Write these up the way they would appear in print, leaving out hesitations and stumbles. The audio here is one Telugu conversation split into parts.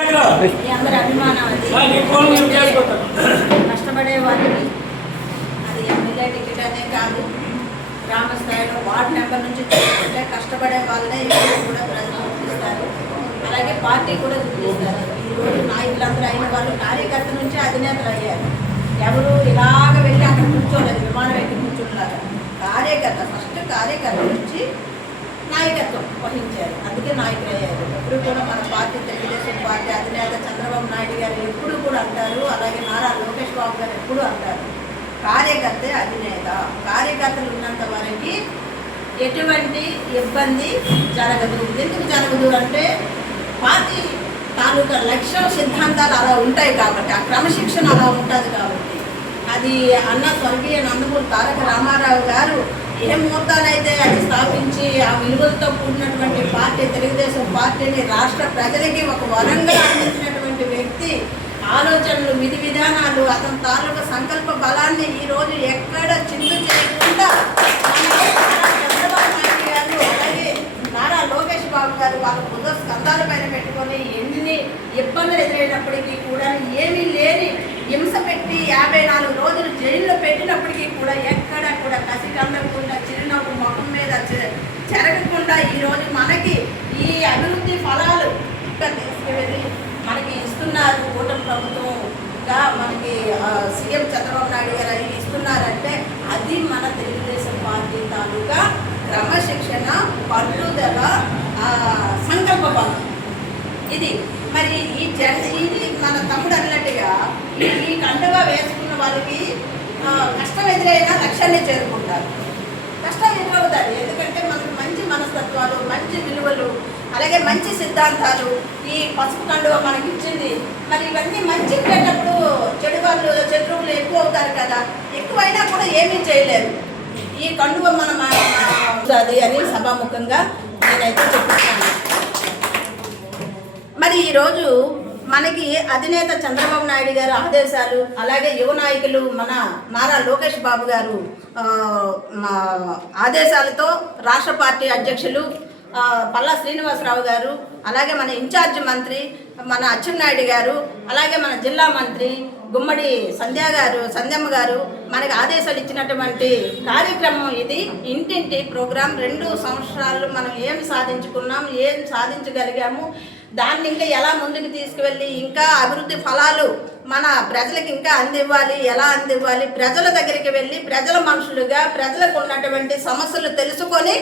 అందరి అభిమానం అది కష్టపడే వాళ్ళకి అది ఎమ్మెల్యే టికెట్ అనే కాదు, గ్రామ స్థాయిలో వార్డు నెంబర్ నుంచి చూసుకుంటే కష్టపడే వాళ్ళనే ఇప్పుడు కూడా ప్రజలు గుర్తిస్తారు. అలాగే పార్టీ కూడా గుర్తిస్తారు. ఈరోజు నాయకులందరూ అయిన వాళ్ళు కార్యకర్త నుంచి అధినేతలు అయ్యారు. ఎవరు ఇలాగ వెళ్ళి అక్కడ కూర్చోలేదు, విమానం ఎక్కి కూర్చుంటారు. కార్యకర్త ఫస్ట్ కార్యకర్త నుంచి నాయకత్వం వహించారు, అందుకే నాయకులు అయ్యారు. ఎప్పుడు కూడా మన పార్టీ తెలుగుదేశం పార్టీ అధినేత చంద్రబాబు నాయుడు గారు ఎప్పుడు కూడా అంటారు, అలాగే నారా లోకేష్ బాబు గారు ఎప్పుడు అంటారు, కార్యకర్తే అధినేత. కార్యకర్తలు ఉన్నంత వరకు ఎటువంటి ఇబ్బంది జరగదు. ఎందుకు జరగదు అంటే పార్టీ తాలూకా లక్ష్యం సిద్ధాంతాలు అలా ఉంటాయి కాబట్టి, ఆ క్రమశిక్షణ అలా ఉంటుంది కాబట్టి. అది అన్న స్వర్గీయ నందమూరి తారక రామారావు గారు ఏ ముహూర్తాలైతే అది స్థాపించి ఆ విలువలతో కూడినటువంటి పార్టీ తెలుగుదేశం పార్టీని రాష్ట్ర ప్రజలకి ఒక వరంగా అందించినటువంటి వ్యక్తి, ఆలోచనలు విధి విధానాలు అతని తాలూకా సంకల్ప బలాన్ని ఈరోజు ఎక్కడ చిందు చేయకుండా చంద్రబాబు నాయుడు గారు అలాగే నారా లోకేష్ బాబు గారు వాళ్ళ బుధ స్కంధాల పైన పెట్టుకొని ఎన్ని ఇబ్బందులు ఎదురైనప్పటికీ కూడా ఏమీ లేని హింస పెట్టి 54 రోజులు జైల్లో పెట్టినప్పటికీ కూడా ఎక్కడ కూడా కసి కందకుండా చిరునవ్వు ముఖం మీద చెరగకుండా ఈరోజు మనకి ఈ అభివృద్ధి ఫలాలు ఇంకా తీసుకువెళ్ళి మనకి ఇస్తున్నారు. కూటమి ప్రభుత్వంగా మనకి సీఎం చంద్రబాబు నాయుడు గారు ఇస్తున్నారంటే అది మన తెలుగుదేశం పార్టీ తాలూకా క్రమశిక్షణ, పట్టుదల, సంకల్ప బలం. ఇది మరి ఇది మన తమ్ముడు అన్నట్టుగా ఈ కండుగా వేసుకున్న వాళ్ళకి కష్టం ఎదురైనా లక్ష్యాన్ని చేరుకుంటారు. కష్టం ఎదురవుతారు, ఎందుకంటే మనకు మంచి మనస్తత్వాలు, మంచి విలువలు, అలాగే మంచి సిద్ధాంతాలు ఈ పసుపు కండువ మనకి ఇచ్చింది. మరి ఇవన్నీ మంచి పెట్టేటప్పుడు చెడు వాళ్ళు శత్రువులు ఎక్కువ అవుతారు కదా, ఎక్కువైనా కూడా ఏమీ చేయలేరు. ఈ కండువ మనం అది అని సభాముఖంగా నేనైతే చెప్తున్నాను. మరి ఈరోజు మనకి అధినేత చంద్రబాబు నాయుడు గారు ఆదేశాలు, అలాగే యువ నాయకులు మన నారా లోకేష్ బాబు గారు ఆదేశాలతో రాష్ట్ర పార్టీ అధ్యక్షులు పల్లా శ్రీనివాసరావు గారు, అలాగే మన ఇన్ఛార్జ్ మంత్రి మన అచ్చెన్నాయుడు గారు, అలాగే మన జిల్లా మంత్రి గుమ్మడి సంధ్యమ్మ గారు మనకి ఆదేశాలు ఇచ్చినటువంటి కార్యక్రమం ఇది. ఇంటింటి ప్రోగ్రాం 2 సంవత్సరాలు మనం ఏం సాధించుకున్నాం, ఏం సాధించగలిగాము, దాన్ని ఇంకా ఎలా ముందుకు తీసుకువెళ్ళి ఇంకా అభివృద్ధి ఫలాలు మన ప్రజలకు ఇంకా అందివ్వాలి, ఎలా అందివ్వాలి, ప్రజల దగ్గరికి వెళ్ళి ప్రజల మనుషులుగా ప్రజలకు ఉన్నటువంటి సమస్యలు తెలుసుకొని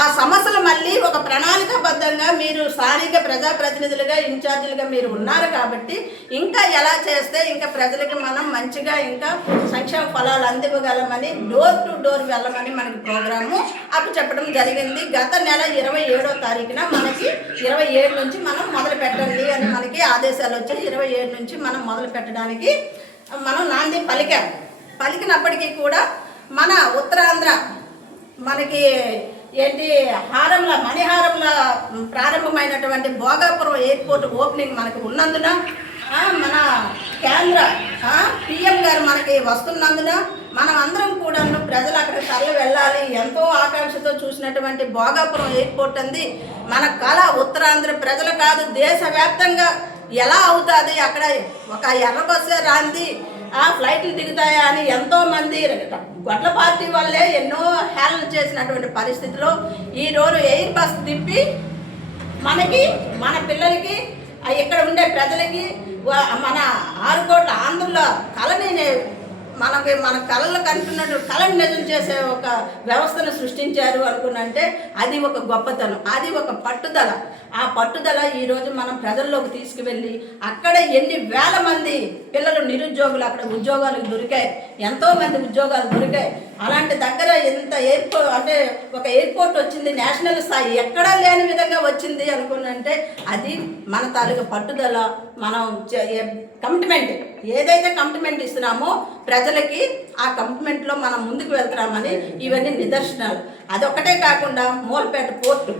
ఆ సమస్యలు మళ్ళీ ఒక ప్రణాళికాబద్ధంగా మీరు స్థానిక ప్రజాప్రతినిధులుగా ఇన్ఛార్జీలుగా మీరు ఉన్నారు కాబట్టి ఇంకా ఎలా చేస్తే ఇంకా ప్రజలకి మనం మంచిగా ఇంకా సంక్షేమ ఫలాలు అందివ్వగలమని డోర్ టు డోర్ వెళ్ళమని మనకి ప్రోగ్రాము అప్పు చెప్పడం జరిగింది. గత నెల 27వ తారీఖున మనకి 27 నుంచి మనం మొదలు పెట్టండి అని మనకి ఆదేశాలు వచ్చాయి. 27 నుంచి మనం మొదలు పెట్టడానికి మనం నాంది పలికినప్పటికీ కూడా మన ఉత్తరాంధ్ర మనకి మణిహారంలో ప్రారంభమైనటువంటి భోగాపురం ఎయిర్పోర్ట్ ఓపెనింగ్ మనకు ఉన్నందున మన కేంద్ర పిఎం గారు మనకి వస్తున్నందున మనం అందరం కూడా ప్రజలు అక్కడ తరలి వెళ్ళాలి, ఎంతో ఆకాంక్షతో చూసినటువంటి భోగాపురం ఎయిర్పోర్ట్ అంది మన కళ. ఉత్తరాంధ్ర ప్రజలు కాదు, దేశవ్యాప్తంగా ఎలా అవుతుంది, అక్కడ ఒక ఎర్ర బస్సే రాంది ఫ్లైట్లు దిగుతాయా అని ఎంతోమంది గొడ్ల పార్టీ వాళ్ళే ఎన్నో హేళన చేసినటువంటి పరిస్థితిలో ఈరోజు ఎయిర్ బస్ తిప్పి మనకి మన పిల్లలకి ఇక్కడ ఉండే ప్రజలకి మన 6 కోట్ల ఆంధ్రుల కళని మన కళలు కనుక్కున్నట్టు కళను నిజం చేసే ఒక వ్యవస్థను సృష్టించారు అనుకున్నంటే అది ఒక గొప్పతనం, అది ఒక పట్టుదల. ఆ పట్టుదల ఈరోజు మనం ప్రజల్లోకి తీసుకువెళ్ళి అక్కడ ఎన్ని వేల మంది పిల్లలు నిరుద్యోగులు అక్కడ ఉద్యోగాలకు దొరికాయి, ఎంతోమంది ఉద్యోగాలు దొరికాయి. అలాంటి దగ్గర ఎంత ఒక ఎయిర్పోర్ట్ వచ్చింది, నేషనల్ స్థాయి ఎక్కడా లేని విధంగా వచ్చింది అనుకున్నంటే అది మన తాలూకా పట్టుదల. మనం కమిట్మెంట్ ఏదైతే కమిట్మెంట్ ఇస్తున్నామో ప్రజలకి ఆ కమిట్మెంట్లో మనం ముందుకు వెళ్తున్నామని ఇవన్నీ నిదర్శనాలు. అదొక్కటే కాకుండా మూలపేట పోర్టు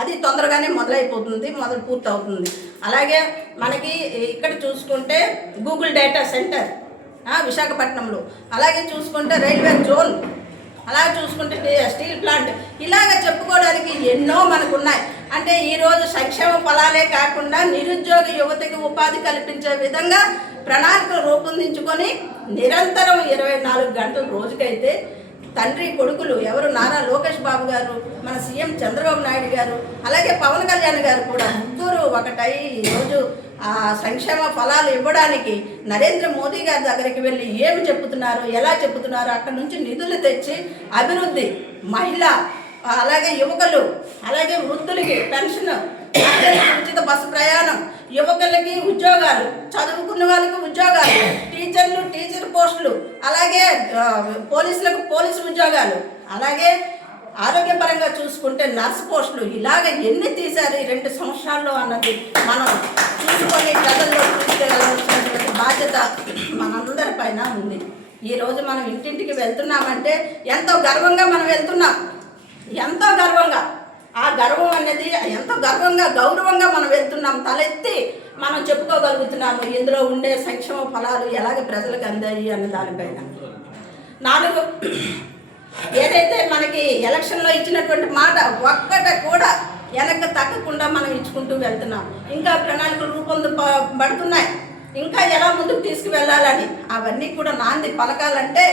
అది తొందరగానే పూర్తవుతుంది. అలాగే మనకి ఇక్కడ చూసుకుంటే గూగుల్ డేటా సెంటర్ విశాఖపట్నంలో, అలాగే చూసుకుంటే రైల్వే జోన్ అలా చూసుకుంటే స్టీల్ ప్లాంట్, ఇలాగ చెప్పుకోవడానికి ఎన్నో మనకు ఉన్నాయి. అంటే ఈరోజు సంక్షేమ ఫలాలే కాకుండా నిరుద్యోగ యువతకి ఉపాధి కల్పించే విధంగా ప్రణాళికలు రూపొందించుకొని నిరంతరం 24 గంటలు రోజుకైతే తండ్రి కొడుకులు ఎవరు నారా లోకేష్ బాబు గారు, మన సీఎం చంద్రబాబు నాయుడు గారు, అలాగే పవన్ కళ్యాణ్ గారు కూడా ముగ్గురు ఒకటై ఈరోజు ఆ సంక్షేమ ఫలాలు ఇవ్వడానికి నరేంద్ర మోదీ గారి దగ్గరికి వెళ్ళి ఏమి చెప్తున్నారు, ఎలా చెప్తున్నారు, అక్కడ నుంచి నిధులు తెచ్చి అభివృద్ధి, మహిళ, అలాగే యువకులు, అలాగే వృద్ధులకి పెన్షన్, ఉచిత బస్సు ప్రయాణం, యువకులకి ఉద్యోగాలు, చదువుకున్న వాళ్ళకి ఉద్యోగాలు, టీచర్ పోస్టులు, అలాగే పోలీసులకు పోలీసు ఉద్యోగాలు, అలాగే ఆరోగ్యపరంగా చూసుకుంటే నర్స్ పోస్టులు, ఇలాగ ఎన్ని తీశారు ఈ 2 సంవత్సరాల్లో అన్నది మనం చూసుకొని ప్రజల్లో తీసుకెళ్ళాల్సినటువంటి బాధ్యత మనందరి పైన ఉంది. ఈరోజు మనం ఇంటింటికి వెళ్తున్నామంటే ఎంతో గర్వంగా మనం వెళ్తున్నాం, ఎంతో గర్వంగా. ఆ గర్వం అనేది ఎంతో గర్వంగా గౌరవంగా మనం వెళ్తున్నాం, తలెత్తి మనం చెప్పుకోగలుగుతున్నాము ఇందులో ఉండే సంక్షేమ ఫలాలు ఎలాగ ప్రజలకు అందాయి అన్న దానిపైన. 4, ఏదైతే మనకి ఎలక్షన్లో ఇచ్చినటువంటి మాట ఒక్కటి కూడా వెనక్కి తగ్గకుండా మనం ఇచ్చుకుంటూ వెళ్తున్నాం. ఇంకా ప్రణాళికలు రూపొందబడుతున్నాయి, ఇంకా ఎలా ముందుకు తీసుకువెళ్ళాలని. అవన్నీ కూడా నాంది పలకాలంటే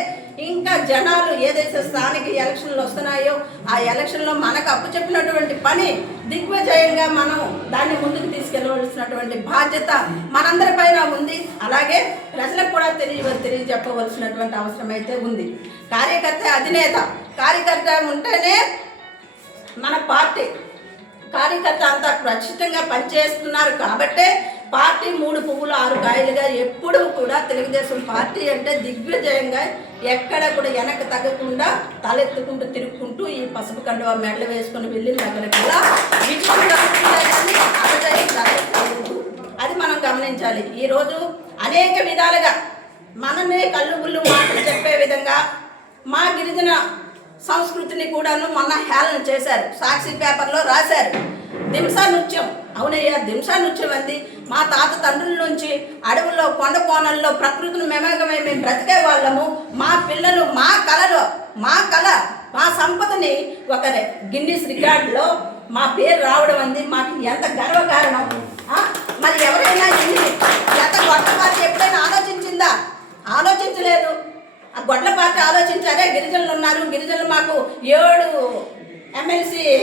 ఇంకా జనాలు ఏదైతే స్థానిక ఎలక్షన్లు వస్తున్నాయో ఆ ఎలక్షన్లో మనకు అప్పచెప్పినటువంటి పని దిగ్విజయంగా మనం దాన్ని ముందుకు తీసుకెళ్ళవలసినటువంటి బాధ్యత మనందరి పైన ఉంది. అలాగే ప్రజలకు కూడా తెలియజెప్పవలసినటువంటి అవసరం అయితే ఉంది. కార్యకర్త అధినేత, కార్యకర్త ఉంటేనే మన పార్టీ, కార్యకర్త అంతా ఖచ్చితంగా పనిచేస్తున్నారు కాబట్టే పార్టీ 3 పువ్వులు 6 కాయలుగా ఎప్పుడూ కూడా తెలుగుదేశం పార్టీ అంటే దిగ్విజయంగా ఎక్కడ కూడా వెనక్కి తగ్గకుండా తలెత్తుకుంటూ తిరుగుకుంటూ ఈ పసుపు కండువా మెడలు వేసుకొని వెళ్ళిన దగ్గరకల్లా విజయం జరుగుతుందని అది మనం గమనించాలి. ఈరోజు అనేక విధాలుగా మనమే కళ్ళు గుళ్ళు మాటలు చెప్పే విధంగా మా గిరిజన సంస్కృతిని కూడాను మొన్న హేళన చేశారు, సాక్షి పేపర్లో రాశారు. దింసా నృత్యం, అవునయ్యా దింసా నృత్యం అంది. మా తాత తండ్రుల నుంచి అడవుల్లో కొండ కోణల్లో ప్రకృతిని మేము బ్రతికే వాళ్ళము. మా పిల్లలు మా కళ మా సంపదని ఒక గిన్నిస్ రికార్డులో మా పేరు రావడం అంది మాకు ఎంత గర్వకారణం. మరి ఎవరైనా ఎంత గొప్ప పార్టీ ఎప్పుడైనా ఆలోచించిందా? ఆలోచించలేదు. ఆ గొడ్ల పార్టీ ఆలోచించారే, గిరిజనులు ఉన్నారు, గిరిజనులు మాకు 7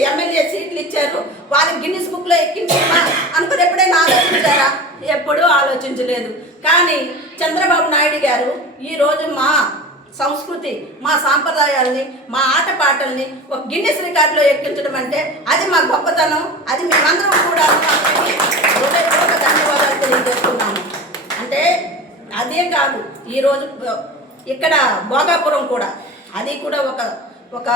ఎమ్మెల్యే సీట్లు ఇచ్చారు, వాళ్ళకి గిన్నిస్ బుక్లో ఎక్కించామా అనుకుని ఎప్పుడైనా ఆలోచించారా? ఎప్పుడూ ఆలోచించలేదు. కానీ చంద్రబాబు నాయుడు గారు ఈరోజు మా సంస్కృతి, మా సాంప్రదాయాల్ని, మా ఆటపాటల్ని ఒక గిన్నిస్ రికార్డులో ఎక్కించడం అంటే అది మా గొప్పతనం. అది మేమందరం కూడా హృదయపూర్వక ధన్యవాదాలు తెలియజేస్తున్నాము. అంటే అదే కాదు, ఈరోజు ఇక్కడ భోగాపురం కూడా, అది కూడా ఒక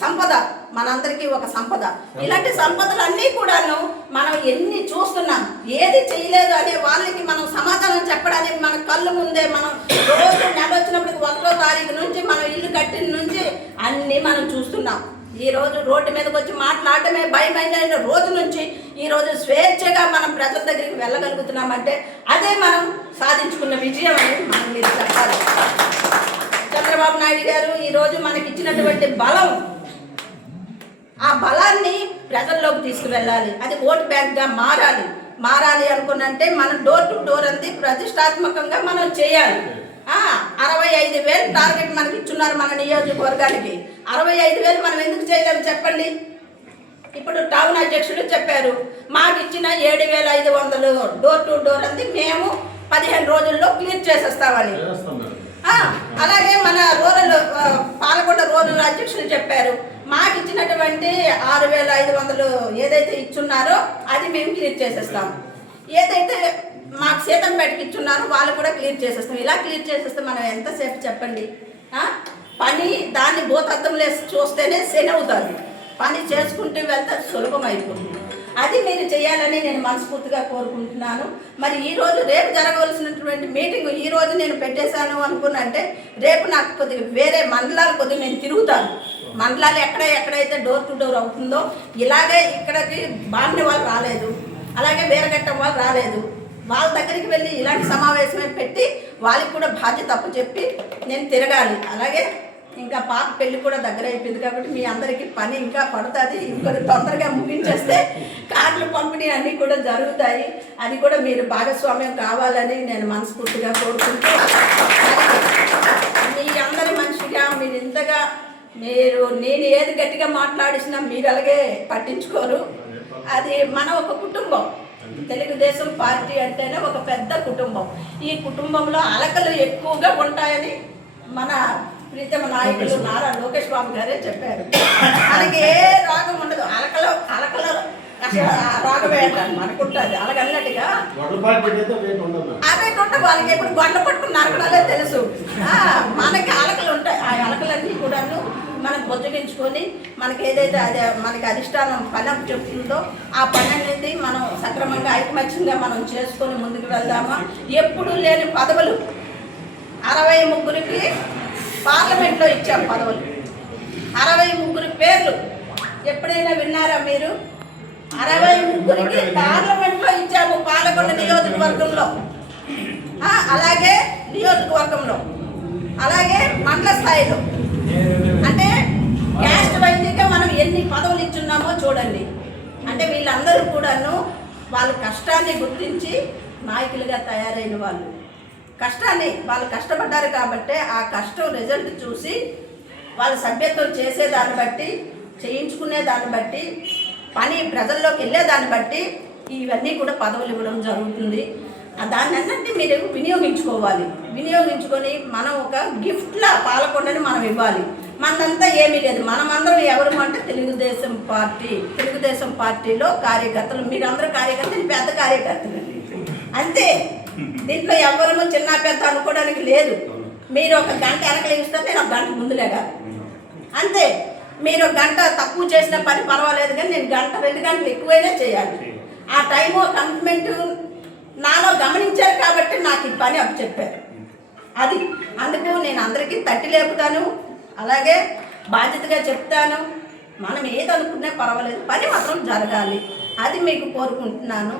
సంపద, మనందరికీ ఒక సంపద. ఇలాంటి సంపదలన్నీ కూడాను మనం ఎన్ని చూస్తున్నాం, ఏది చేయలేదు అనే వాళ్ళకి మనం సమాధానం చెప్పడానికి మన కళ్ళు ముందే మనం రోజు నెల వచ్చినప్పటికి 1వ తారీఖు నుంచి మనం ఇల్లు కట్టిన నుంచి అన్నీ మనం చూస్తున్నాం. ఈరోజు రోడ్డు మీదకి వచ్చి మాట్లాడటమే భయమైన రోజు నుంచి ఈరోజు స్వేచ్ఛగా మనం ప్రజల దగ్గరికి వెళ్ళగలుగుతున్నామంటే అదే మనం సాధించుకున్న విజయం అని మనం మీరు చెప్పాలి. చంద్రబాబు నాయుడు గారు ఈరోజు మనకి ఇచ్చినటువంటి బలం, ఆ బలాన్ని ప్రజల్లోకి తీసుకువెళ్ళాలి. అది ఓటు బ్యాంక్గా మారాలి అనుకున్నంటే మనం డోర్ టు డోర్ అంది ప్రతిష్టాత్మకంగా మనం చేయాలి. 65,000 టార్గెట్ మనకి ఇచ్చున్నారు మన నియోజకవర్గానికి. 65,000 మనం ఎందుకు చేయలేము చెప్పండి? ఇప్పుడు టౌన్ అధ్యక్షుడు చెప్పారు, మాకు ఇచ్చిన 7,500 డోర్ టు డోర్ అంది మేము 15 రోజుల్లో క్లియర్ చేసేస్తామని. అలాగే మన పాలకొండ రూరల్ అధ్యక్షులు చెప్పారు, మాకు ఇచ్చినటువంటి 6,500 ఏదైతే ఇచ్చున్నారో అది మేము క్లియర్ చేసేస్తాం. ఏదైతే మాకు సీతంపేటకి ఇచ్చున్నారో వాళ్ళు కూడా క్లియర్ చేసేస్తాం. ఇలా క్లియర్ చేసేస్తే మనం ఎంతసేపు చెప్పండి? పని దాన్ని భూతత్వంలో చూస్తేనే శని అవుతుంది. పని చేసుకుంటూ వెళ్తే సులభం అయిపోతుంది. అది మీరు చేయాలని నేను మనస్ఫూర్తిగా కోరుకుంటున్నాను. మరి ఈరోజు రేపు జరగవలసినటువంటి మీటింగ్ ఈరోజు నేను పెట్టేశాను అనుకున్నంటే రేపు నాకు కొద్దిగా వేరే మండలాలు కొద్దిగా నేను తిరుగుతాను. మండలాలు ఎక్కడైతే డోర్ టు డోర్ అవుతుందో ఇలాగే ఇక్కడికి బాండి వాళ్ళు రాలేదు, అలాగే వీరఘట్టం వాళ్ళు రాలేదు, వాళ్ళ దగ్గరికి వెళ్ళి ఇలాంటి సమావేశమే పెట్టి వాళ్ళకి కూడా బాధ్యత అప్పు చెప్పి నేను తిరగాలి. అలాగే ఇంకా పాప పెళ్లి కూడా దగ్గర అయిపోయింది కాబట్టి మీ అందరికీ పని ఇంకా పడుతుంది. ఇంకొక తొందరగా ముగించేస్తే కార్డులు పంపిణీ అన్నీ కూడా జరుగుతాయి. అది కూడా మీరు భాగస్వామ్యం కావాలని నేను మనస్ఫూర్తిగా కోరుకుంటూ, మీ అందరి మనిషిగా మీరు ఇంతగా నేను ఏది గట్టిగా మాట్లాడిసినా మీరు అలాగే పట్టించుకోరు. అది మన ఒక కుటుంబం. తెలుగుదేశం పార్టీ అంటేనే ఒక పెద్ద కుటుంబం. ఈ కుటుంబంలో అలకలు ఎక్కువగా ఉంటాయని మన ప్రీతమ నాయకులు నారా లోకేష్ బాబు గారే చెప్పారు. మనకి ఏ రోగం ఉండదు, అలకల రోగమే అంటారు మనకుంటుంది. అలాగన్నట్టుగా అదే ఉంటే వాళ్ళకి ఎప్పుడు గొడ్డ పట్టుకుని నరకడాలే తెలుసు. మనకి అలకలు ఉంటాయి. ఆ అలకలన్నీ కూడాను మనం బొజ్జగించుకొని మనకి ఏదైతే అదే మనకి అధిష్టానం పని చెప్తుందో ఆ పని అనేది మనం సక్రమంగా ఐకమత్యంగా మనం చేసుకొని ముందుకు వెళ్దామా. ఎప్పుడూ లేని పదవులు 63కి పార్లమెంట్లో ఇచ్చాం పదవులు. 63 పేర్లు ఎప్పుడైనా విన్నారా మీరు? 63కి పార్లమెంట్లో ఇచ్చాము. పాలకొండ నియోజకవర్గంలో, అలాగే నియోజకవర్గంలో, అలాగే మండల స్థాయిలో. అంటే క్యాస్ట్ వైజ్గా మనం ఎన్ని పదవులు ఇచ్చున్నామో చూడండి. అంటే వీళ్ళందరూ కూడాను వాళ్ళ కష్టాన్ని గుర్తించి నాయకులుగా తయారైన వాళ్ళు. వాళ్ళు కష్టపడ్డారు కాబట్టి ఆ కష్టం రిజల్ట్ చూసి వాళ్ళ సభ్యత్వం చేసేదాన్ని బట్టి, చేయించుకునే దాన్ని బట్టి, పని ప్రజల్లోకి వెళ్ళేదాన్ని బట్టి ఇవన్నీ కూడా పదవులు ఇవ్వడం జరుగుతుంది. దాన్ని అన్నింటినీ మీరు వినియోగించుకొని మనం ఒక గిఫ్ట్లా పాలకొండని మనం ఇవ్వాలి. మనదంతా ఏమీ లేదు. మనమందరం ఎవరు అంటే తెలుగుదేశం పార్టీలో కార్యకర్తలు. మీరందరూ కార్యకర్తలు, పెద్ద కార్యకర్తలు అంతే. దీంట్లో ఎవరు చిన్న పెద్ద అనుకోవడానికి లేదు. మీరు ఒక గంట వెనకలు ఇస్తారు, నేను ఒక గంట ముందులేగా అంతే. మీరు ఒక గంట తక్కువ చేసిన పని పర్వాలేదు, కానీ నేను గంట 2 గంటలు ఎక్కువైనా చేయాలి. ఆ టైము కమిట్మెంట్ నాలో గమనించారు కాబట్టి నాకు ఈ పని అప్పు చెప్పారు. అందుకు నేను అందరికీ తట్టి లేపుతాను, అలాగే బాధ్యతగా చెప్తాను. మనం ఏది అనుకున్నా పర్వాలేదు, పని మాత్రం జరగాలి. అది మీకు కోరుకుంటున్నాను.